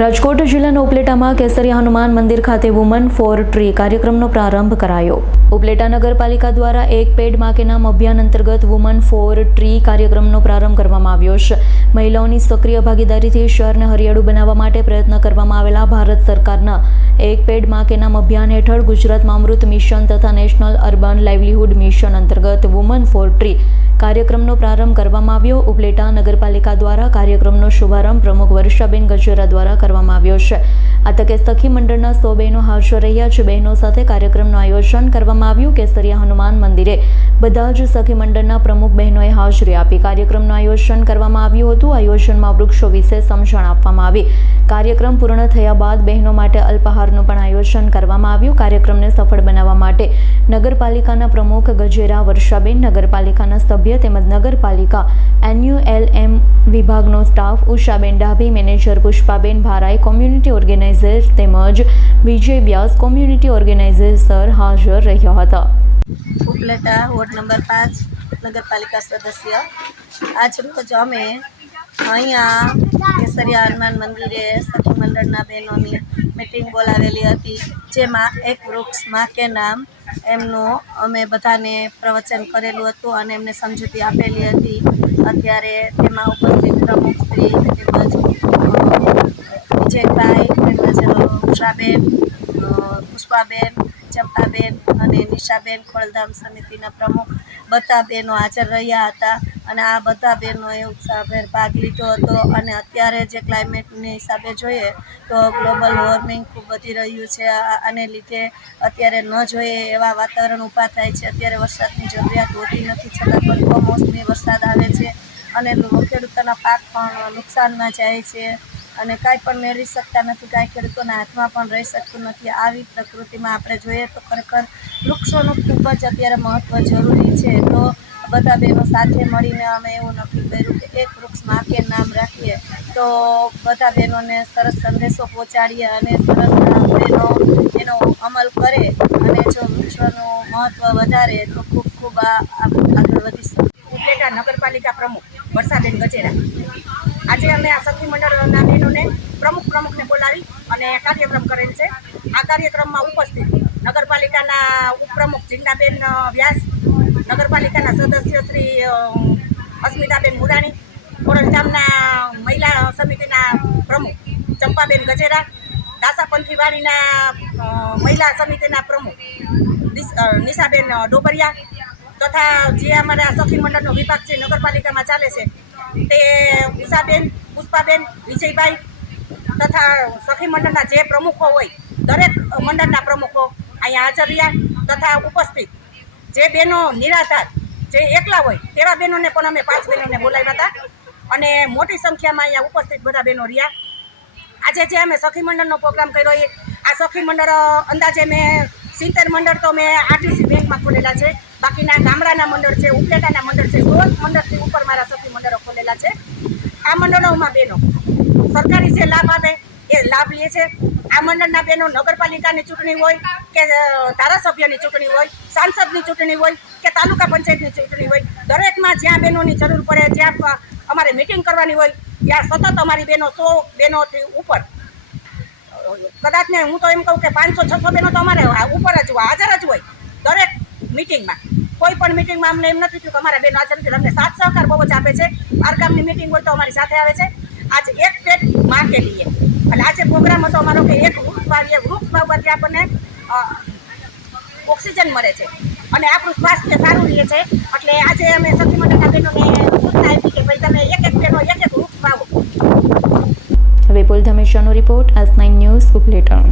રાજકોટ જિલ્લાના ઉપલેટામાં કેસરિયા હનુમાન મંદિર ખાતે વુમન ફોર ટ્રી કાર્યક્રમનો પ્રારંભ કરાયો। ઉપલેટા નગરપાલિકા દ્વારા એક પેડ માં કે નામ અભિયાન અંતર્ગત વુમન ફોર ટ્રી કાર્યક્રમનો પ્રારંભ કરવામાં આવ્યો છે। મહિલાઓની સક્રિય ભાગીદારીથી શહેરને હરિયાળું બનાવવા માટે પ્રયત્ન કરવામાં આવેલા ભારત સરકારના એક પેડ માં કે નામ અભિયાન હેઠળ ગુજરાતમાં અમૃત મિશન તથા નેશનલ અર્બન લાઇવલીહુડ મિશન અંતર્ગત વુમન ફોર ટ્રી કાર્યક્રમનો પ્રારંભ કરવામાં આવ્યો। ઉપલેટા નગરપાલિકા દ્વારા કાર્યક્રમનો શુભારંભ પ્રમુખ વર્ષાબેન ગજેરા દ્વારા કરવામાં આવ્યો છે। આ તકે સખી મંડળના 100 બહેનો હાજર રહ્યા છે। બહેનો સાથે કાર્યક્રમનું આયોજન કરવામાં આવ્યું। કેસરિયા હનુમાન મંદિરે બધા જ સખી મંડળના પ્રમુખ બહેનોએ હાજરી આપી કાર્યક્રમનું આયોજન કરવામાં આવ્યું હતું। આયોજનમાં વૃક્ષો વિશે સમજણ આપવામાં આવી। કાર્યક્રમ પૂર્ણ થયા બાદ બહેનો માટે અલ્પાહારનું પણ આયોજન કરવામાં આવ્યું। કાર્યક્રમને સફળ બનાવવા માટે નગરપાલિકાના પ્રમુખ ગજેરા વર્ષાબેન, નગરપાલિકાના સભ્ય તેમજ નગરપાલિકા NULM વિભાગનો સ્ટાફ ઉષાબેન Dabhi, manager Pushpaben ભારાઈ, community organiser તેમજ વિજય વ્યાસ કોમ્યુનિટી ઓર્ગેનાઇઝર હાજર રહ્યા હતા। ઉપલેટા વોર્ડ નંબર 5 નગરપાલિકા સદસ્ય આજ રોજ અમે અહીંયા કેસરિયા હનુમાન મંદિરે સખી મંડળના બહેનોની મિટિંગ બોલાવેલી હતી, જેમાં એક વૃક્ષ માં કે નામ એમનું અમે બધાને પ્રવચન કરેલું હતું અને એમને સમજૂતી આપેલી હતી। અત્યારે તેમાં ઉપસ્થિત પ્રમુખ શ્રી તેમજ વિજયભાઈ તેમજ ઉષાબેન, પુષ્પાબેન, ચંપાબેન અને નિશાબેન ખોડલધામ સમિતિના પ્રમુખ બધા બહેનો હાજર રહ્યા હતા અને આ બધા બહેનોએ ઉત્સાહભેર ભાગ લીધો હતો। અને અત્યારે જે ક્લાઇમેટની હિસાબે જોઈએ તો ગ્લોબલ વોર્મિંગ ખૂબ વધી રહ્યું છે, આને લીધે અત્યારે ન જોઈએ એવા વાતાવરણ ઊભા થાય છે। અત્યારે વરસાદની જરૂરિયાત હોતી નથી, છતાં પણ કમોસમી વરસાદ આવે છે અને ખેડૂતોના પાક પણ નુકસાનમાં જાય છે અને કાંઈ પણ મેળવી શકતા નથી, કાંઈ ખેડૂતોના હાથમાં પણ રહી શકતું નથી। આવી પ્રકૃતિમાં આપણે જોઈએ તો ખરેખર વૃક્ષોનું ખૂબ જ અત્યારે મહત્ત્વ જરૂરી છે। તો બધા બહેનો સાથે મળીને અમે એવું નક્કી કર્યું કે એક વૃક્ષ માં કે નામ રાખીએ તો બધા બહેનોને સરસ સંદેશો પહોંચાડીએ અને સરસ બહેનો એનો અમલ કરે અને જો વૃક્ષોનું મહત્ત્વ વધારે તો ખૂબ ખૂબ આગળ વધીશું। ઉપલેટા નગરપાલિકા પ્રમુખ વર્ષાબેન ગજેરા આજે અમે આ સખી મંડળના બહેનોને પ્રમુખને બોલાવી અને કાર્યક્રમ કરેલ છે। આ કાર્યક્રમમાં ઉપસ્થિત નગરપાલિકાના ઉપપ્રમુખ જીજ્ઞાબેન વ્યાસ, નગરપાલિકાના સદસ્ય શ્રી અસ્મિતાબેન મુરાણી, ખોડલધામના મહિલા સમિતિના પ્રમુખ ચંપાબેન ગજેરા, દાસાપંથીવાડીના મહિલા સમિતિના પ્રમુખ નિશાબેન ડોબરિયા તથા જે અમારા સખી મંડળનો વિભાગ છે નગરપાલિકામાં ચાલે છે તે ઉષાબેન, પુષ્પાબેન, વિજયભાઈ તથા સખી મંડળના જે પ્રમુખો હોય દરેક મંડળના પ્રમુખો અહીંયા હાજર રહ્યા તથા ઉપસ્થિત જે બહેનો નિરાધાર જે એકલા હોય તેવા બહેનોને પણ અમે 5 બહેનોને બોલાવ્યા હતા અને મોટી સંખ્યામાં અહીંયા ઉપસ્થિત બધા બહેનો રહ્યા। આજે જે અમે સખી મંડળનો પ્રોગ્રામ કર્યો એ આ સખી મંડળ અંદાજે મેં 70 મંડળ તો મેં RTC બેંકમાં ખોલેલા છે, બાકીના ગામડાના મંડળ છે, ઉપલેટાના મંડળ છે, 16 મંડળથી ઉપર મારા સખી મંડળો ખોલેલા છે। આ મંડળોમાં બહેનો સરકારી જે લાભ આપે એ લાભ લે છે। આ મંડળના બહેનો નગરપાલિકાની ચૂંટણી હોય કે ધારાસભ્યની ચૂંટણી હોય, સાંસદની ચૂંટણી હોય કે તાલુકા પંચાયતની ચૂંટણી હોય, દરેકમાં જ્યાં બહેનોની જરૂર પડે, જ્યાં અમારે મિટિંગ કરવાની હોય ત્યાં સતત અમારી બહેનો 100 બહેનોથી ઉપર, કદાચ ને હું તો એમ કહું કે 500-600 બહેનો તો અમારે ઉપર જ હાજર જ હોય દરેક મિટિંગમાં। કોઈ પણ મિટિંગમાં અમને એમ નથી થયું કે અમારા બહેનો હાજર નથી, અમને સાથ સહકાર બહુ જ આપે છે। બારગામની મિટિંગ હોય તો અમારી સાથે આવે છે। આજે એક પેડ માં કે લીએ એટલે આજે પ્રોગ્રામ હતો અમારો કે એક વૃક્ષ વાવીએ, વૃક્ષ વાવવાથી આપણને ઓક્સિજન મળે છે અને આપણું સ્વાસ્થ્ય સારું રહે છે। એટલે આજે અમે સખી મંડળના બહેનોને સૂચના આપી કે ભાઈ તમે એક બહેનો એક વૃક્ષ વાવો। વિપુલ ધમેશાનો રિપોર્ટ, S9 ન્યૂઝ, ઉપલેટા।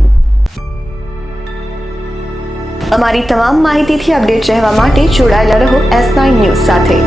અમારી તમામ માહિતીથી અપડેટ રહેવા માટે જોડાયેલા રહો S9 ન્યૂઝ સાથે।